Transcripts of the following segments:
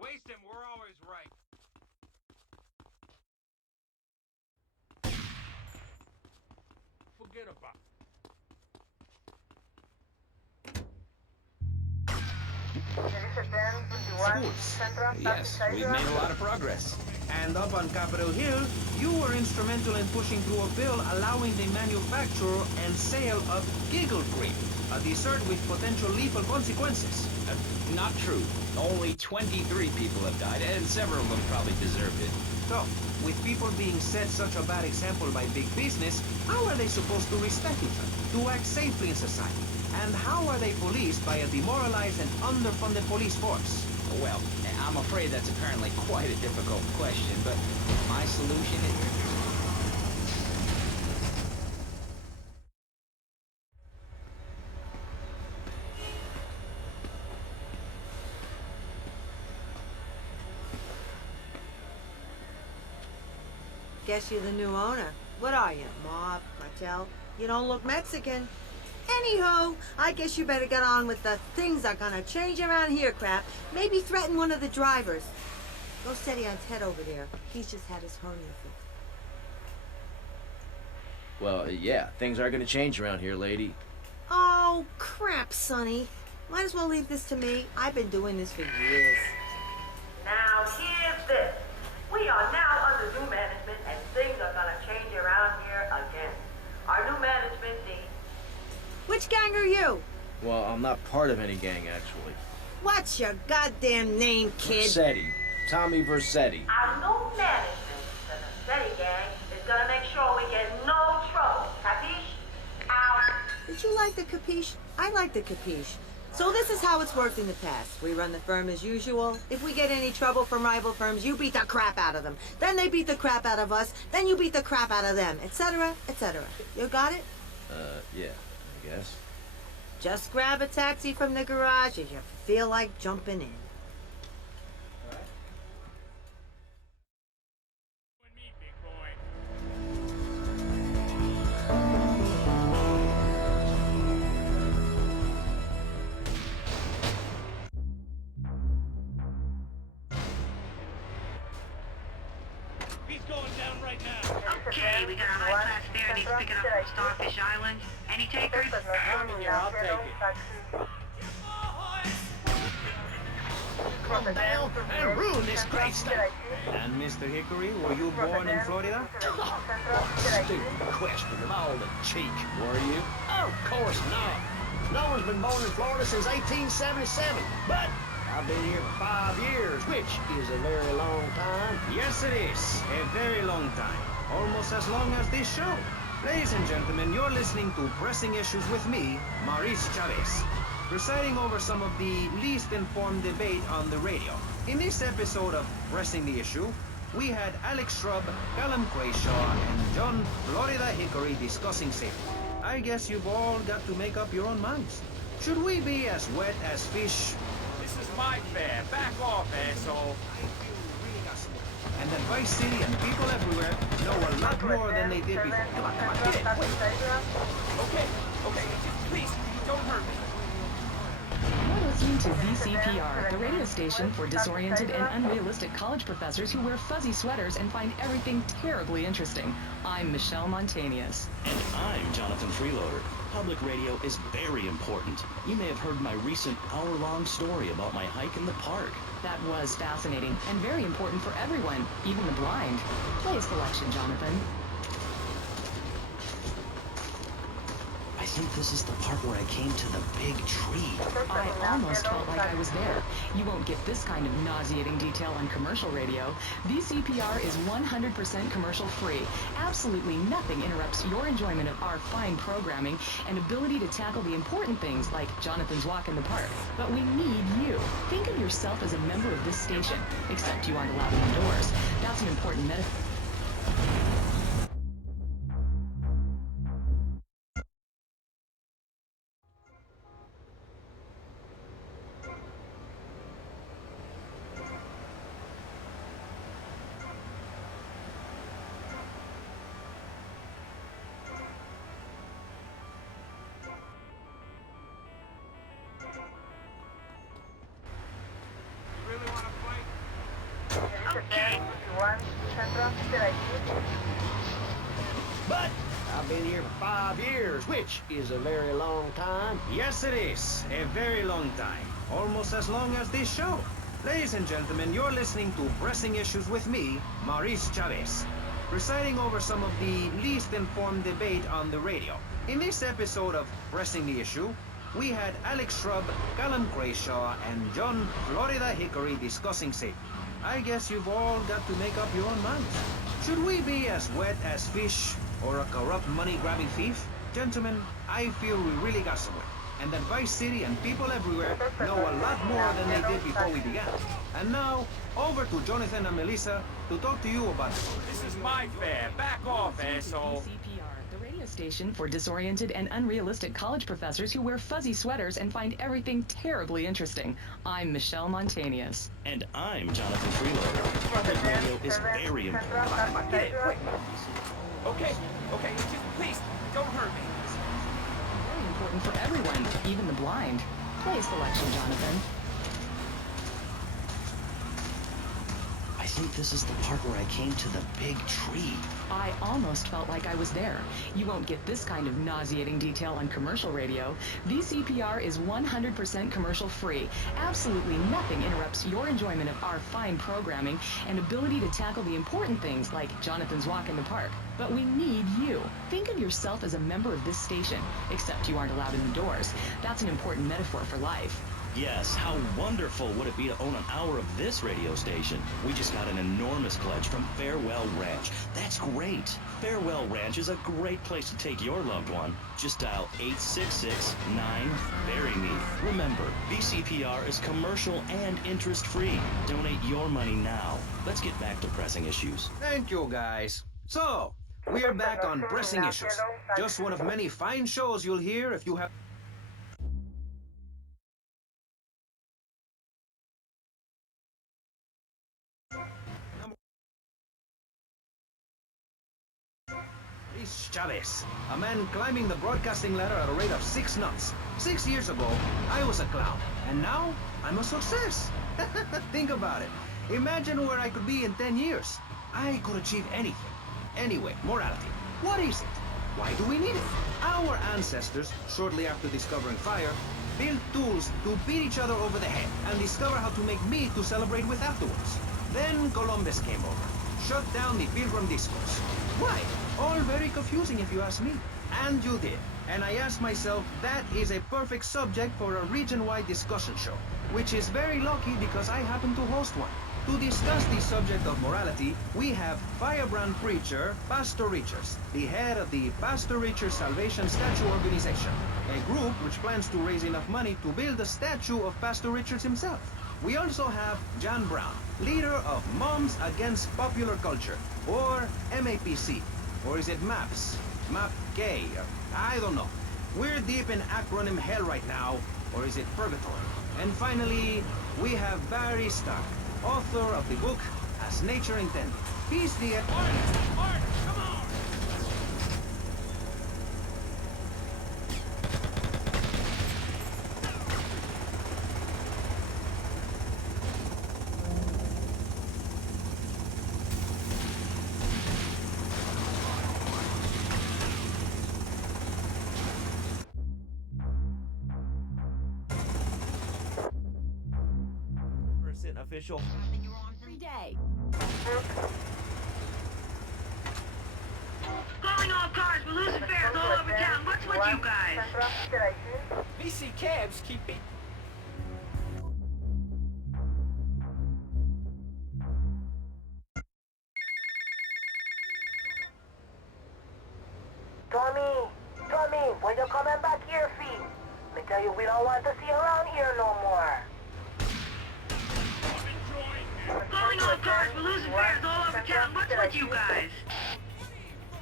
Waste him, we're always right. Forget about it. Schools. Yes, we've made a lot of progress. And up on Capitol Hill, you were instrumental in pushing through a bill allowing the manufacture and sale of giggle cream, a dessert with potential lethal consequences. Not true. Only 23 people have died, and several of them probably deserved it. So, with people being set such a bad example by big business, how are they supposed to respect each other, to act safely in society? And how are they policed by a demoralized and underfunded police force? Well, I'm afraid that's apparently quite a difficult question, but my solution is... Guess you're the new owner. What are you, mob, cartel? You don't look Mexican. Anywho, I guess you better get on with the things are gonna change around here crap. Maybe threaten one of the drivers. Go steady on Ted over there. He's just had his hernia fixed. Well, yeah, things are gonna change around here, lady. Oh, crap, Sonny. Might as well leave this to me. I've been doing this for years. Now, here's this. We are now under new management, and things are gonna change around here again. Our new management needs... Which gang are you? Well, I'm not part of any gang, actually. What's your goddamn name, kid? Versetti. Tommy Versetti. Our new management, the Versetti gang, is gonna make sure we get no trouble. Capiche? Out. Did you like the capiche? I like the capiche. So this is how it's worked in the past. We run the firm as usual. If we get any trouble from rival firms, you beat the crap out of them. Then they beat the crap out of us. Then you beat the crap out of them, etc., etc. You got it? Yeah, I guess. Just grab a taxi from the garage if you feel like jumping in. Okay, we got a high-class fare needs picking up from Starfish Island. Any takers? I'll take it. Come down and ruin this great stuff. And Mr. Hickory, were you born in Florida? Stupid question of all the cheek. Were you? Of course not. No one's been born in Florida since 1877. But I've been here for 5 years, which is a very long time. Yes, it is. A very long time. Almost as long as this show. Ladies and gentlemen, you're listening to Pressing Issues with me, Maurice Chavez, presiding over some of the least informed debate on the radio. In this episode of Pressing the Issue, we had Alex Shrub, Callum Quayshaw, and John Florida Hickory discussing safety. I guess you've all got to make up your own minds. Should we be as wet as fish? This is my fare. Back off, asshole. And that Vice City and people everywhere know a lot more than they did before. Come on, get it, quick. Okay, please, don't hurt me. You're listening to VCPR, the radio station for disoriented and unrealistic college professors who wear fuzzy sweaters and find everything terribly interesting. I'm Michelle Montanius. And I'm Jonathan Freeloader. Public radio is very important. You may have heard my recent hour-long story about my hike in the park. That was fascinating and very important for everyone, even the blind. Play a selection, Jonathan. I think this is the part where I came to the big tree. I almost felt like I was there. You won't get this kind of nauseating detail on commercial radio. VCPR is 100% commercial free. Absolutely nothing interrupts your enjoyment of our fine programming and ability to tackle the important things like Jonathan's walk in the park. But we need you. Think of yourself as a member of this station, except you aren't allowed indoors. That's an important metaphor. But I've been here for 5 years, which is a very long time. Yes, it is. A very long time. Almost as long as this show. Ladies and gentlemen, you're listening to Pressing Issues with me, Maurice Chavez, presiding over some of the least informed debate on the radio. In this episode of Pressing the Issue, we had Alex Shrub, Callum Crayshaw, and John Florida Hickory discussing safety. I guess you've all got to make up your own minds. Should we be as wet as fish or a corrupt money-grabbing thief? Gentlemen, I feel we really got somewhere, and that Vice City and people everywhere know a lot more than they did before we began. And now, over to Jonathan and Melissa to talk to you about This is my fair. Back off, asshole. CPR, the radio station for disoriented and unrealistic college professors who wear fuzzy sweaters and find everything terribly interesting. I'm Michelle Montanius. And I'm Jonathan Freeloader. Public radio is very important. Get it, quick. Okay, just please, don't hurt me. Very important for everyone, even the blind. Play selection, Jonathan. I think this is the part where I came to the big tree. I almost felt like I was there. You won't get this kind of nauseating detail on commercial radio. VCPR is 100% commercial free. Absolutely nothing interrupts your enjoyment of our fine programming and ability to tackle the important things like Jonathan's walk in the park. But we need you. Think of yourself as a member of this station, except you aren't allowed indoors. That's an important metaphor for life. Yes, how wonderful would it be to own an hour of this radio station? We just got an enormous pledge from Farewell Ranch. That's great. Farewell Ranch is a great place to take your loved one. Just dial 866-9-BURY-ME. Remember, VCPR is commercial and interest-free. Donate your money now. Let's get back to pressing issues. Thank you, guys. So, we are back on Pressing Issues. Just one of many fine shows you'll hear if you have... Chavez, a man climbing the broadcasting ladder at a rate of 6 knots. 6 years ago, I was a clown, and now I'm a success. Think about it. Imagine where I could be in 10 years. I could achieve anything. Anyway, morality. What is it? Why do we need it? Our ancestors, shortly after discovering fire, built tools to beat each other over the head and discover how to make meat to celebrate with afterwards. Then Columbus came over, shut down the Pilgrim discourse. Why? All very confusing if you ask me. And you did. And I asked myself, that is a perfect subject for a region-wide discussion show, which is very lucky because I happen to host one. To discuss the subject of morality, we have firebrand preacher Pastor Richards, the head of the Pastor Richards Salvation Statue Organization, a group which plans to raise enough money to build a statue of Pastor Richards himself. We also have John Brown, leader of Moms Against Popular Culture, or MAPC. Or is it MAPS? MAP-K? I don't know. We're deep in acronym hell right now, or is it purgatory? And finally, we have Barry Stark, author of the book As Nature Intended. He's the... Art, come on! Official. Every day. Calling all cars, we're losing fares all over town. What's with you guys? VC cabs keep beating. Tommy, when you coming back here, fee? Me tell you, we don't want to see you around here no more. Calling all cars, we're losing fares all over town. What's with you guys?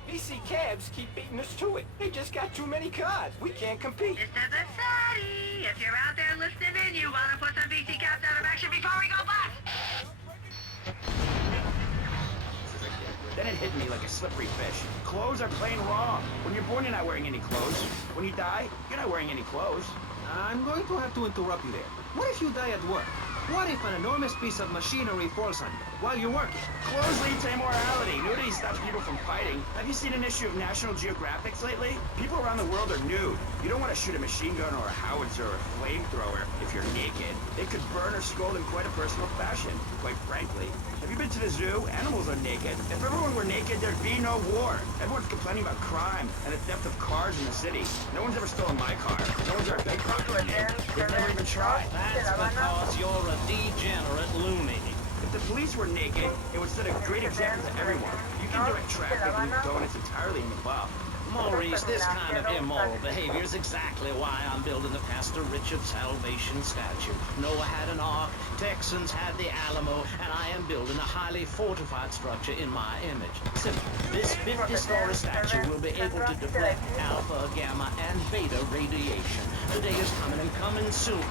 VC cabs keep beating us to it. They just got too many cars. We can't compete. Mr. Vasari, if you're out there listening in, you want to put some VC cabs out of action before we go bust. Then it hit me like a slippery fish. Clothes are plain wrong. When you're born, you're not wearing any clothes. When you die, you're not wearing any clothes. I'm going to have to interrupt you there. What if you die at work? What if an enormous piece of machinery falls on you while you're working? Clothes lead to immorality. Nudity stops people from fighting. Have you seen an issue of National Geographic lately? People around the world are nude. You don't want to shoot a machine gun or a howitzer or a flamethrower if you're naked. It could burn or scald in quite a personal fashion, quite frankly. Have you been to the zoo? Animals are naked. If everyone were naked, there'd be no war. Everyone's complaining about crime and the theft of cars in the city. No one's ever stolen my car. No one's ever been property. They've never even tried. That's because you're a degenerate loony. If the police were naked, it would set a great example to everyone. You can direct traffic and leave donuts entirely in the buff. Maurice, this kind of immoral behavior is exactly why I'm building the Pastor Richard Salvation statue. Noah had an ark, Texans had the Alamo, and I am building a highly fortified structure in my image. Simple. This 50-story statue will be able to deflect alpha, gamma, and beta radiation. The day is coming and coming soon.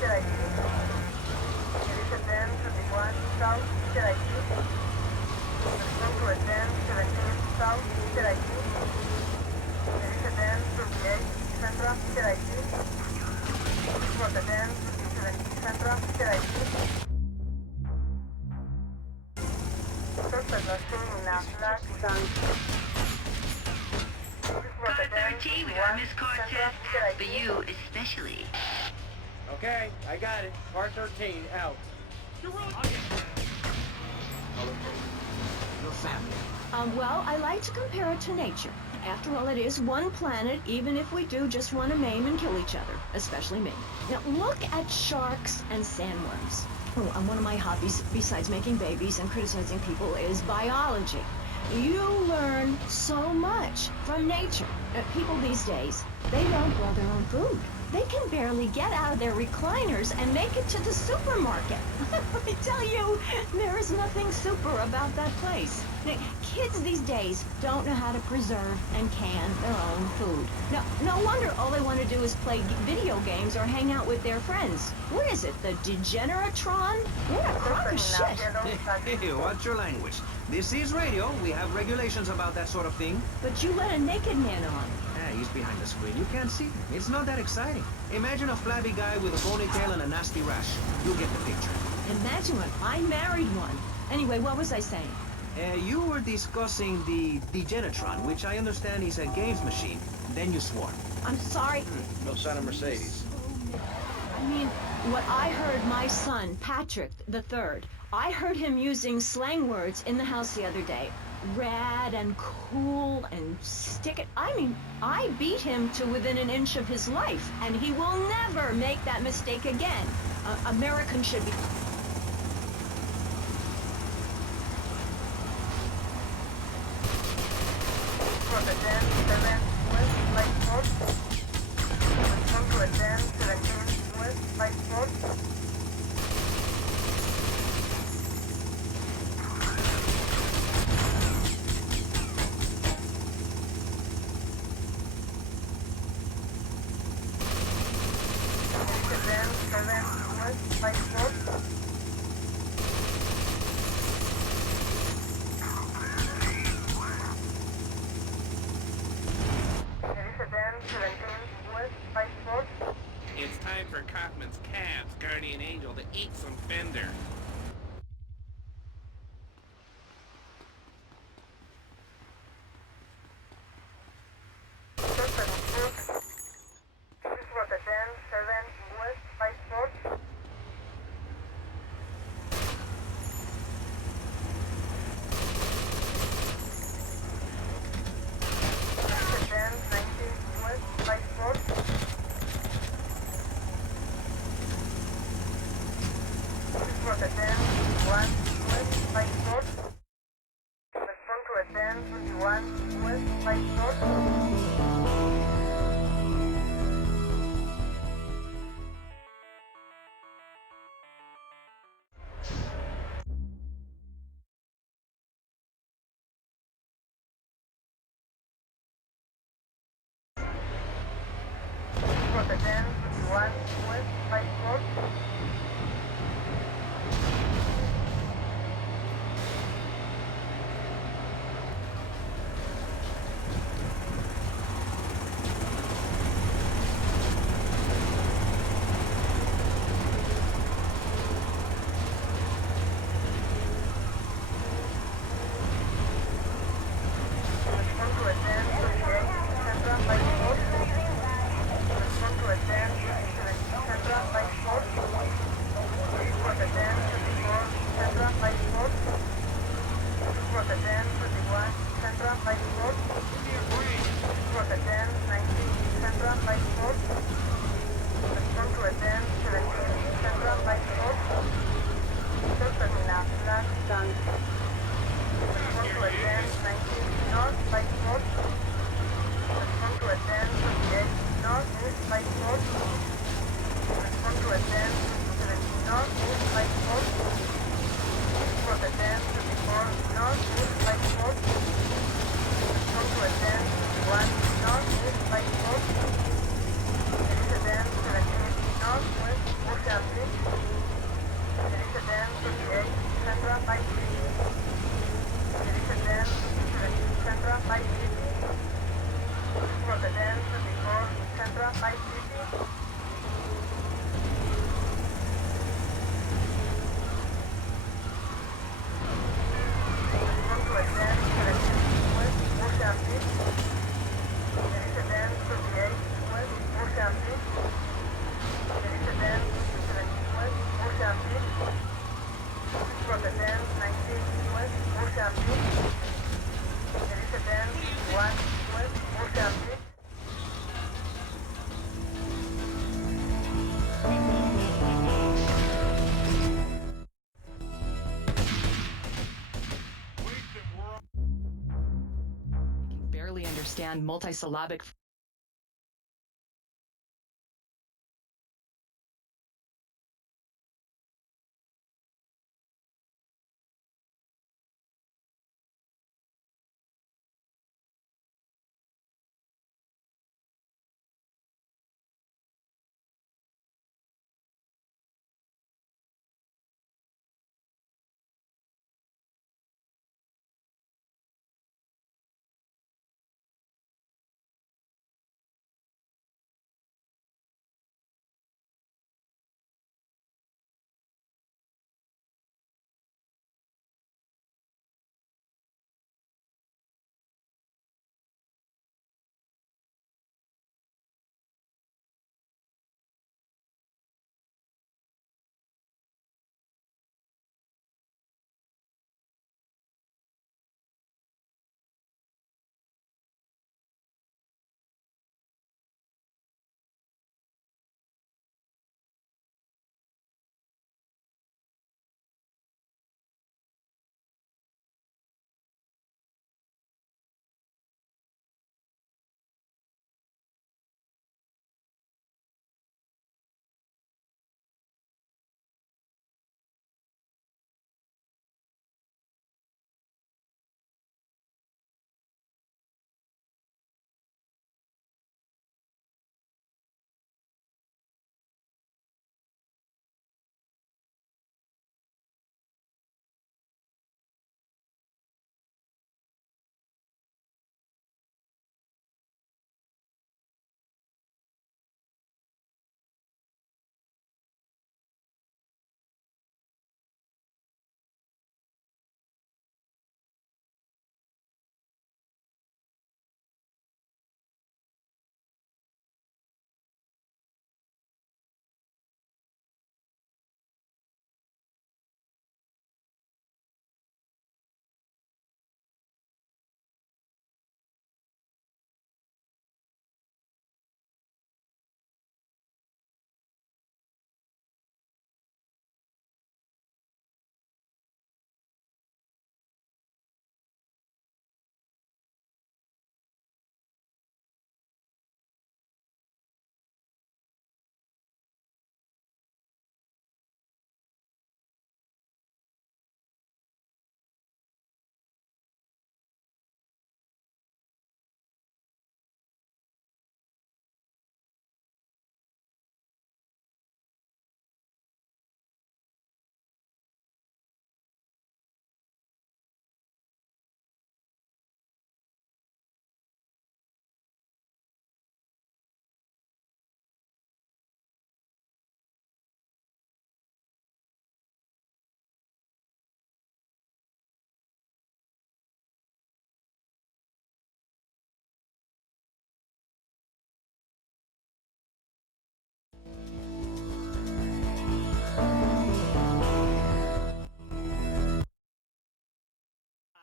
should I do? It is a 1051 south, should I do? Respond to a 1017 south, should I do? It is a 1058 central, should I do? For the 1017 central, should I do? Suspect was seen in a flat sound. 13, we got a missed call test. For you, especially. Okay, I got it. Car 13, out. Your family. Well, I like to compare it to nature. After all, it is one planet, even if we do just want to maim and kill each other, especially me. Now, look at sharks and sandworms. Oh, and one of my hobbies, besides making babies and criticizing people, is biology. You learn so much from nature. People these days, they don't grow their own food. They can barely get out of their recliners and make it to the supermarket. Let me tell you, there is nothing super about that place. Now, kids these days don't know how to preserve and can their own food. No wonder all they want to do is play video games or hang out with their friends. What is it, the Degeneratron? What a crock of shit. Hey, watch your language. This is radio. We have regulations about that sort of thing. But you let a naked man on. He's behind the screen. You can't see him. It's not that exciting. Imagine a flabby guy with a ponytail and a nasty rash. You'll get the picture. Imagine one. I married one. Anyway, what was I saying? You were discussing the Degenatron, which I understand is a games machine. Then you swore. I'm sorry. No sign of Mercedes. I mean, what I heard my son, Patrick III, I heard him using slang words in the house the other day. Rad and cool and stick it. I mean, I beat him to within an inch of his life, and he will never make that mistake again. Americans should be... For the 10-7 West Light Sport. Respond to a 10-17 West Light Sport. It's time for Kaufman's Cab's Guardian Angel to eat some fender. For the understand multisyllabic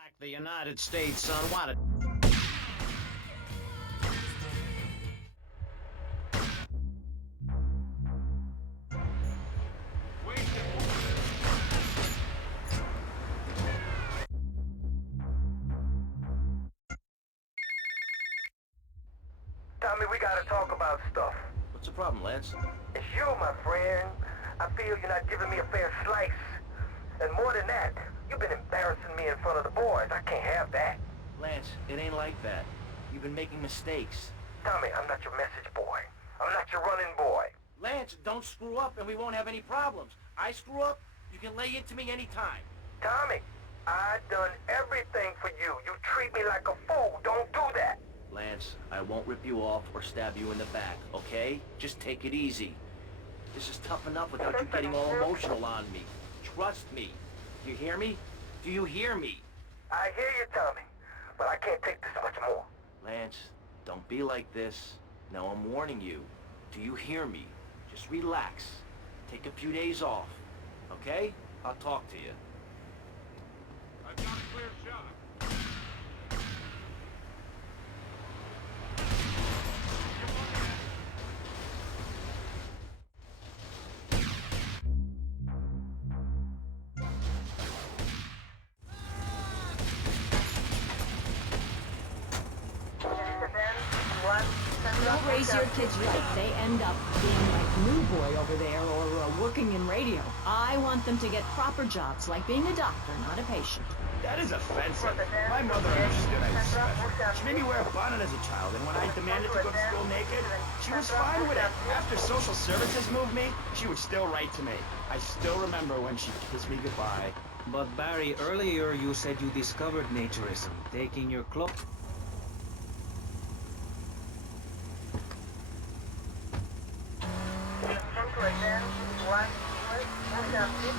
Like the United States, son, what a... Tommy, we gotta talk about stuff. What's the problem, Lance? It's you, my friend. I feel you're not giving me a fair slice. And more than that, you've been embarrassing me in front of the boys. I can't have that. Lance, it ain't like that. You've been making mistakes. Tommy, I'm not your message boy. I'm not your running boy. Lance, don't screw up and we won't have any problems. I screw up, you can lay into me anytime. Tommy, I've done everything for you. You treat me like a fool. Don't do that. Lance, I won't rip you off or stab you in the back, okay? Just take it easy. This is tough enough without you getting all emotional on me. Trust me. Do you hear me? Do you hear me? I hear you, Tommy, but I can't take this much more. Lance, don't be like this. Now I'm warning you. Do you hear me? Just relax. Take a few days off, okay? I'll talk to you. I've got a clear shot. don't raise your kids right, they end up being like New Boy over there or working in radio. I want them to get proper jobs, like being a doctor, not a patient. That is offensive. My mother understood I was special. She made me wear a bonnet as a child, and when I demanded to go to school naked, she was fine with it. After social services moved me, she would still write to me. I still remember when she kissed me goodbye. But Barry, earlier you said you discovered naturism, taking your clothes.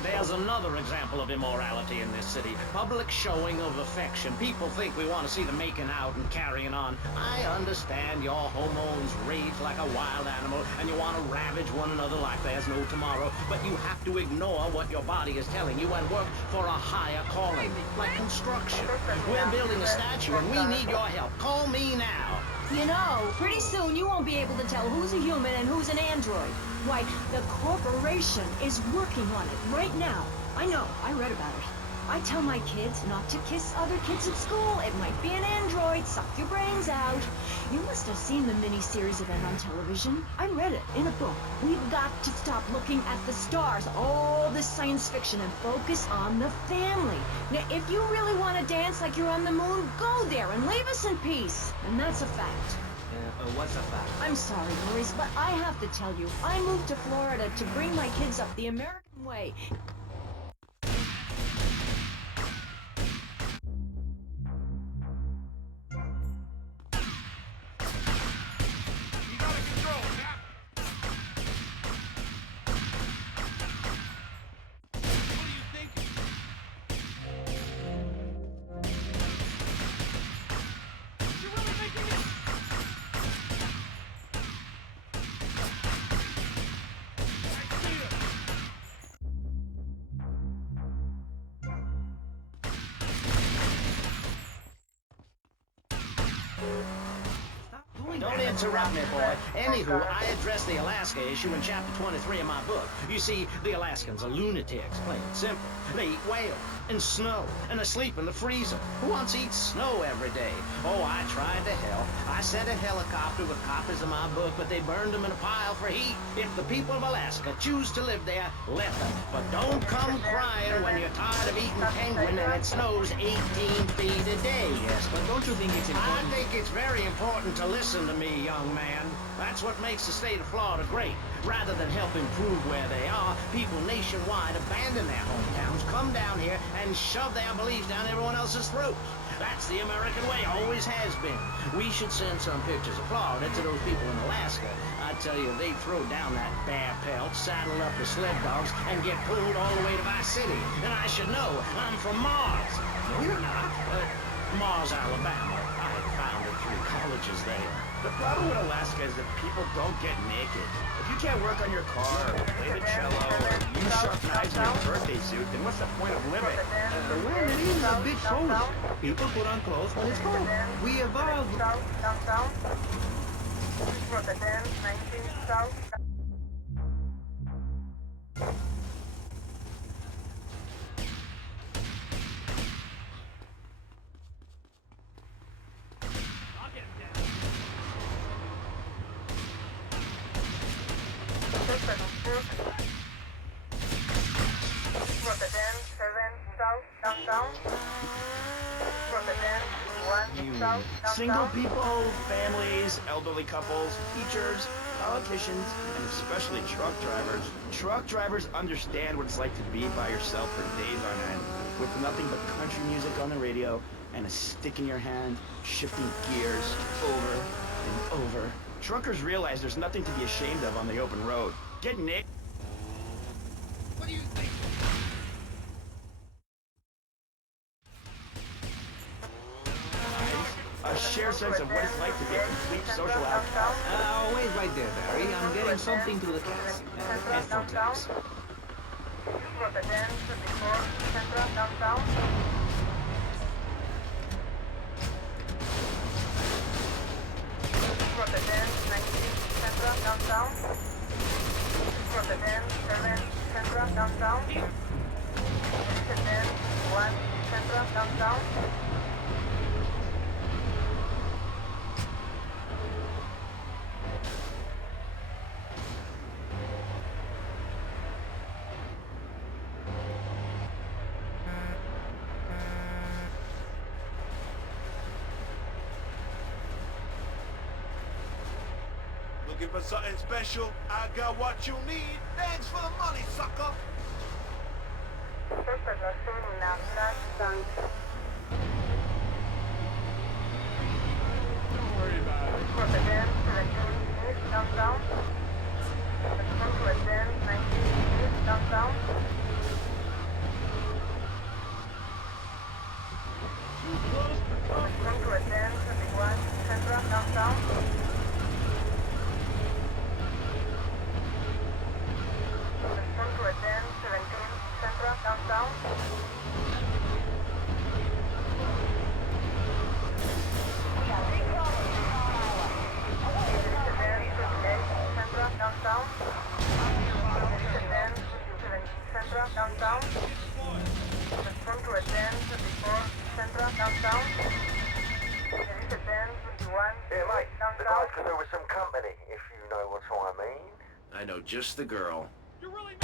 There's another example of immorality in this city. Public showing of affection. People think we want to see them making out and carrying on. I understand your hormones rage like a wild animal and you want to ravage one another like there's no tomorrow, but you have to ignore what your body is telling you and work for a higher calling, like construction. We're building a statue and we need your help. Call me now. You know, pretty soon you won't be able to tell who's a human and who's an android. Why, the corporation is working on it right now. I know, I read about it. I tell my kids not to kiss other kids at school. It might be an android, suck your brains out. You must have seen the mini-series event on television. I read it in a book. We've got to stop looking at the stars, all this science fiction, and focus on the family. Now, if you really want to dance like you're on the moon, go there and leave us in peace. And that's a fact. What's a fact? I'm sorry, Maurice, but I have to tell you, I moved to Florida to bring my kids up the American way. Don't interrupt me, boy. Anywho, I addressed the Alaska issue in chapter 23 of my book. You see, the Alaskans are lunatics, plain and simple. They eat whales and snow, and they sleep in the freezer. Who wants to eat snow every day? Oh, I tried to help. I sent a helicopter with copies of my book, but they burned them in a pile for heat. If the people of Alaska choose to live there, let them. But don't come crying when you're tired of eating penguin and it snows 18 feet a day. Yes, but don't you think it's important? I think it's very important to listen to me, young man. That's what makes the state of Florida great. Rather than help improve where they are, people nationwide abandon their hometowns, come down here, and shove their beliefs down everyone else's throats. That's the American way, always has been. We should send some pictures of Florida to those people in Alaska. I tell you, they throw down that bear pelt, saddle up the sled dogs, and get pulled all the way to Vice City. And I should know, I'm from Mars. No, you're not. Mars, Alabama. I founded 3 colleges there. The problem with Alaska is that people don't get naked. If you can't work on your car, or play the cello, or use sharp knives in your birthday suit, then what's the point of living? Well, it is a bit foolish. People put on clothes when it's cold. We evolved. Single people, families, elderly couples, teachers, politicians, and especially truck drivers. Truck drivers understand what it's like to be by yourself for days on end, with nothing but country music on the radio and a stick in your hand, shifting gears over and over. Truckers realize there's nothing to be ashamed of on the open road. Get naked. What do you think? A shared sense of what it's like to be a complete social outcast. Wait right there, Barry. I'm getting something to the cast. Headphone tags. Looking for something special? I got what you need. Thanks for the money, sucker. Suspect was seen now. Done. Don't worry about it. For the den, 17 east, downtown. Respond to a den, 19 east, downtown. Respond to a den, 21 central, downtown. Respond to a den, 17 central, downtown. Downtown. Central, downtown. Respond to a 1024 Central, downtown. There is a 1021. Hey, mate, the downtown. guys could do with some company, if you know what I mean. I know just the girl. You're really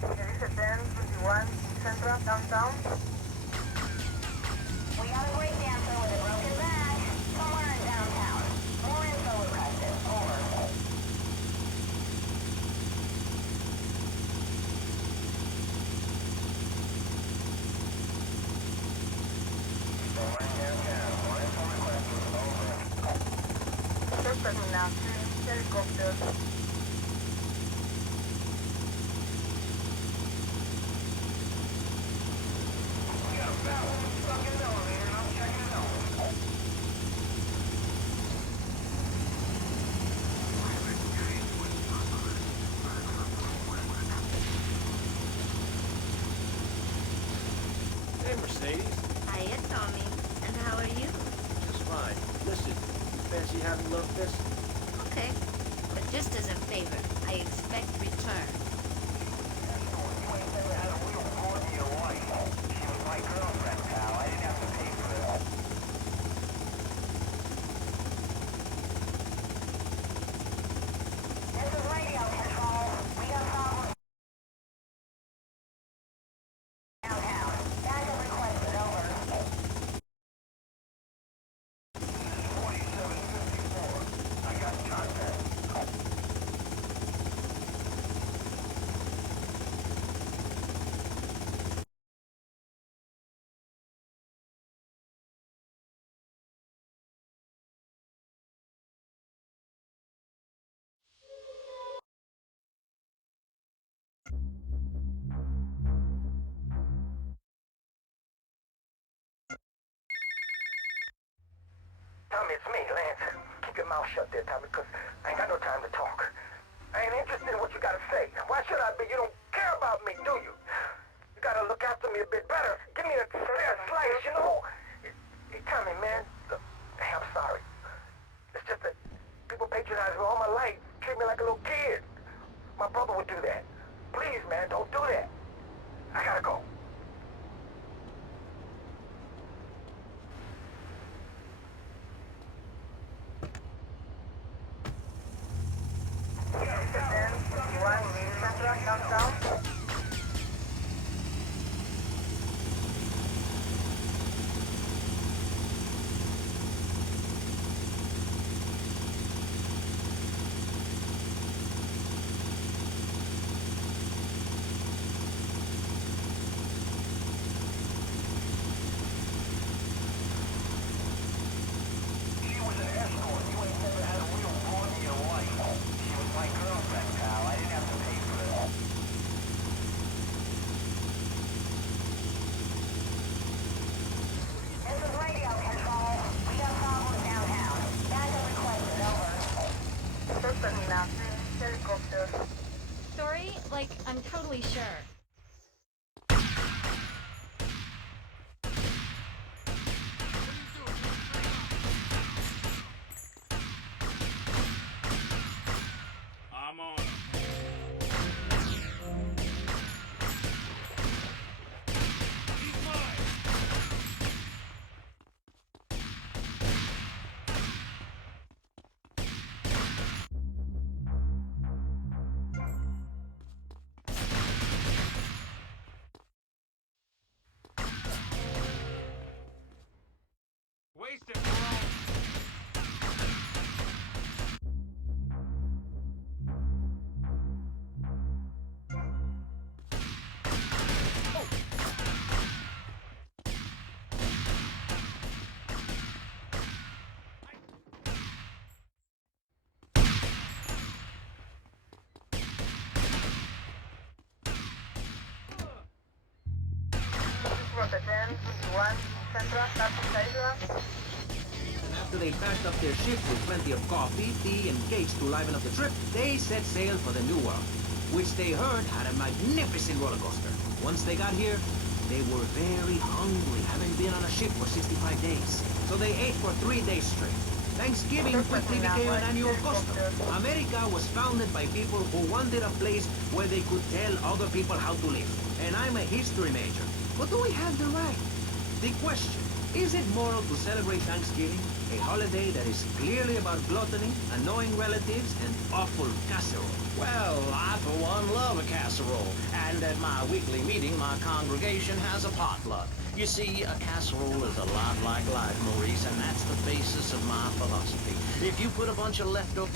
There is a 1021 Central, downtown. We got a breakdown with a broken bag. Somewhere in downtown. More info requested. Over. Suspect now, helicopter. Hey, Mercedes. Hiya, Tommy. And how are you? Just fine. Listen, you fancy having love fist? Okay. But just as a favor, I expect return. This is radio control. We got problems downtown. Backup requested. Over. Tommy, it's me, Lance. Keep your mouth shut there, Tommy, because I ain't got no time to talk. I ain't interested in what you gotta say. Why should I be? You don't care about me, do you? You gotta look after me a bit better. Give me a fair slice, you know? Hey, Tommy, man, look, hey, I'm sorry. It's just that people patronize me all my life, treat me like a little kid. My brother would do that. Please, man, don't do that. I gotta go. There is a 1021 Central, downtown. 51 Central, copy Central. And after they packed up their ship with plenty of coffee, tea, and cakes to liven up the trip, they set sail for the New World, which they heard had a magnificent roller coaster. Once they got here, they were very hungry, having been on a ship for 65 days. So they ate for 3 days straight. Thanksgiving quickly became an annual custom. America was founded by people who wanted a place where they could tell other people how to live. And I'm a history major. But do we have the right? The question, is it moral to celebrate Thanksgiving, a holiday that is clearly about gluttony, annoying relatives, and awful casserole? Well, I for one love a casserole, and at my weekly meeting, my congregation has a potluck. You see, a casserole is a lot like life, Maurice, and that's the basis of my philosophy. If you put a bunch of leftover...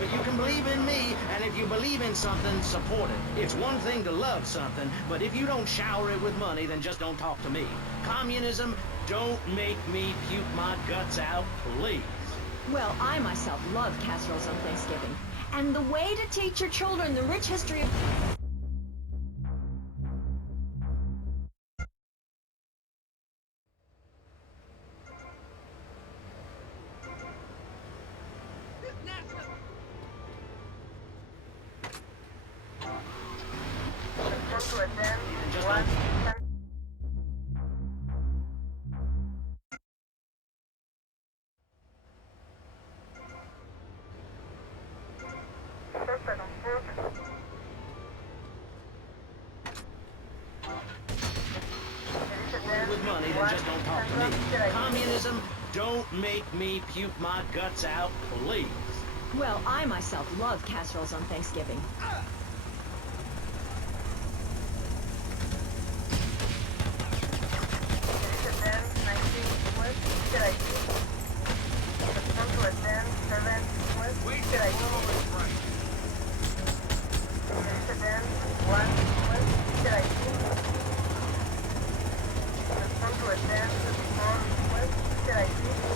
But you can believe in me, and if you believe in something, support it. It's one thing to love something, but if you don't shower it with money, then just don't talk to me. Communism, don't make me puke my guts out, please. Well, I myself love casseroles on Thanksgiving. And the way to teach your children the rich history of... With money, then just don't talk to me. Communism, don't make me puke my guts out, please. Well, I myself love casseroles on Thanksgiving. Should I